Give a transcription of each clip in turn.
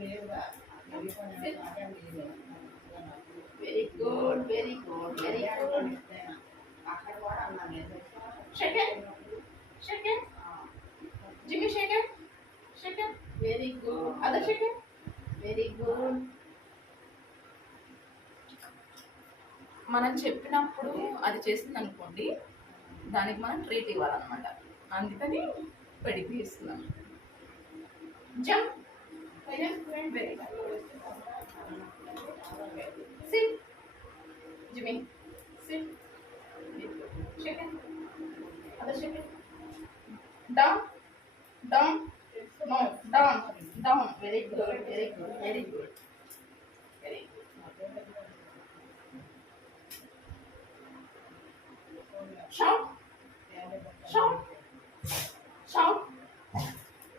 Very good, very good, very good. Second, second, Jimmy second, second. Very good. Other second. Very good. మనం చెప్పినప్పుడు అది చేసింది అనుకోండి, దానికి మనం ట్రీట్ ఇవ్వాలన్నమాట. అందుకని పెడిగ్రీ ఇస్తున్నాం. Jump. Very sit. Jimmy sit. Second. Other second. Down, down, no, down, down. Very good, very good, very good, very good. Shout, shout, shout,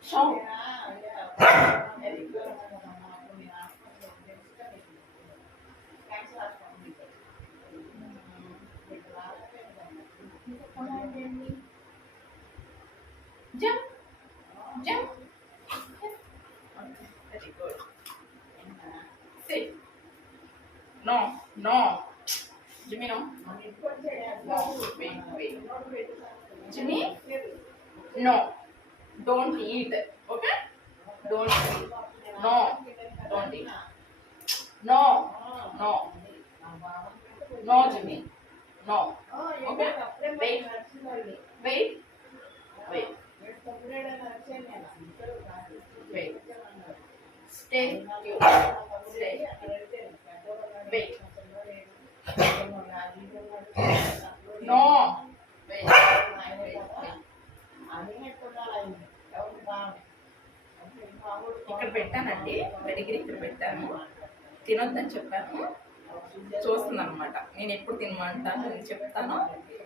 shout. Very good. Jump, jump. Very good. Sit. No, no. Jimmy, no. No, wait. Jimmy, no. Don't eat. Okay? Don't eat. No, don't eat. No, no. No, Jimmy. No. Okay? Wait. Wait. Wait. Wait. Stay. Stay. Wait. No. Wait. ఇక్కడ పెట్టానండి, పెడిగ్రీ ఇక్కడ పెట్టాను. తినొద్దని చెప్పాను, చూస్తున్నాను అనమాట. నేను ఎప్పుడు తినమంటాను, నేను చెప్తాను,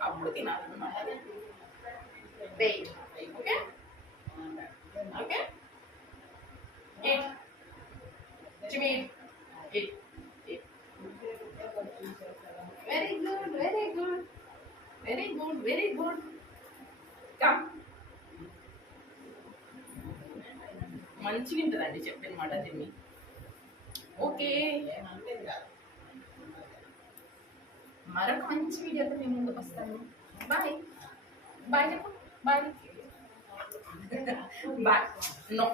అప్పుడు తినాలన్నమాట. Wait. Okay, okay. Eight. Jimmy eight. Very good, very good, very good, very good. Come. మంచిగా ఉంటుందండి చెప్పిన మాట జిమ్మి. ఓకే, మరొక మంచి వీడియోతో మేము ముందుకు వస్తాను. బాయ్ బాయ్ చెప్పు. Bye bye. నో.